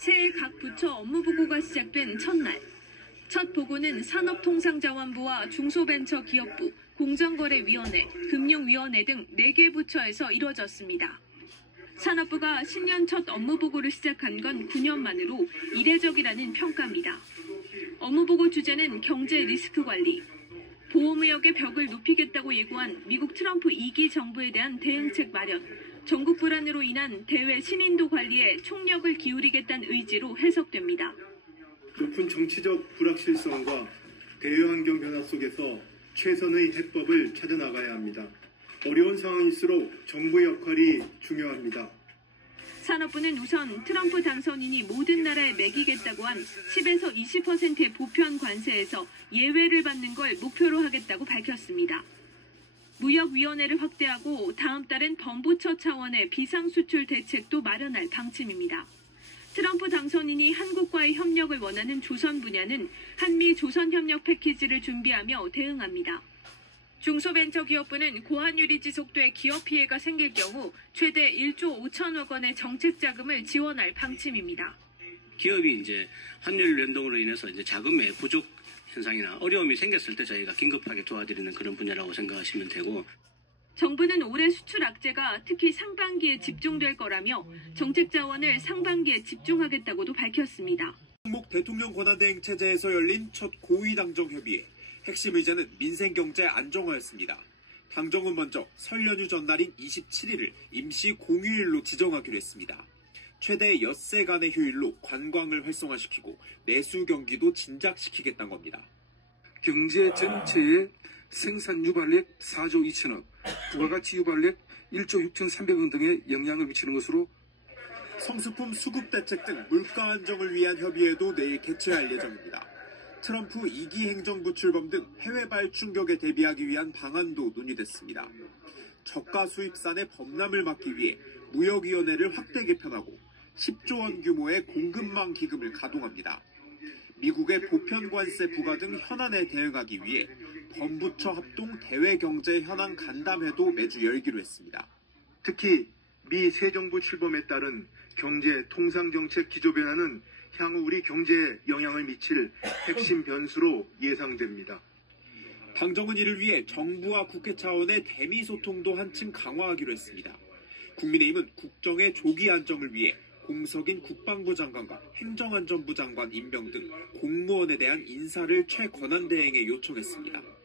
새해 각 부처 업무 보고가 시작된 첫날. 첫 보고는 산업통상자원부와 중소벤처기업부, 공정거래위원회, 금융위원회 등 4개 부처에서 이뤄졌습니다. 산업부가 신년 첫 업무 보고를 시작한 건 9년 만으로 이례적이라는 평가입니다. 업무 보고 주제는 경제 리스크 관리. 보호무역의 벽을 높이겠다고 예고한 미국 트럼프 2기 정부에 대한 대응책 마련, 전국 불안으로 인한 대외 신인도 관리에 총력을 기울이겠다는 의지로 해석됩니다. 높은 정치적 불확실성과 대외환경 변화 속에서 최선의 해법을 찾아 나가야 합니다. 어려운 상황일수록 정부의 역할이 중요합니다. 산업부는 우선 트럼프 당선인이 모든 나라에 매기겠다고 한 10에서 20%의 보편 관세에서 예외를 받는 걸 목표로 하겠다고 밝혔습니다. 무역위원회를 확대하고 다음 달엔 범부처 차원의 비상수출 대책도 마련할 방침입니다. 트럼프 당선인이 한국과의 협력을 원하는 조선 분야는 한미 조선협력 패키지를 준비하며 대응합니다. 중소벤처기업부는 고환율이 지속돼 기업 피해가 생길 경우 최대 1조 5천억 원의 정책 자금을 지원할 방침입니다. 기업이 이제 환율 변동으로 인해서 이제 자금의 부족 현상이나 어려움이 생겼을 때 저희가 긴급하게 도와드리는 그런 분야라고 생각하시면 되고, 정부는 올해 수출 악재가 특히 상반기에 집중될 거라며 정책 자원을 상반기에 집중하겠다고도 밝혔습니다. 한국 대통령 권한대행 체제에서 열린 첫 고위 당정 협의회. 핵심 의제는 민생경제 안정화였습니다. 당정은 먼저 설 연휴 전날인 27일을 임시 공휴일로 지정하기로 했습니다. 최대 엿새간의 휴일로 관광을 활성화시키고 내수 경기도 진작시키겠다는 겁니다. 경제 전체의 생산 유발액 4조 2천억, 부가가치 유발액 1조 6,300억 등에 영향을 미치는 것으로 성수품 수급 대책 등 물가 안정을 위한 협의회도 내일 개최할 예정입니다. 트럼프 2기 행정부 출범 등 해외발 충격에 대비하기 위한 방안도 논의됐습니다. 저가 수입산의 범람을 막기 위해 무역위원회를 확대 개편하고 10조 원 규모의 공급망 기금을 가동합니다. 미국의 보편관세 부과 등 현안에 대응하기 위해 범부처 합동 대외경제 현안 간담회도 매주 열기로 했습니다. 특히 미 새 정부 출범에 따른 경제 통상정책 기조 변화는 향후 우리 경제에 영향을 미칠 핵심 변수로 예상됩니다. 당정은 이를 위해 정부와 국회 차원의 대미 소통도 한층 강화하기로 했습니다. 국민의힘은 국정의 조기 안정을 위해 공석인 국방부 장관과 행정안전부 장관 임명 등 공무원에 대한 인사를 최권한대행에 요청했습니다.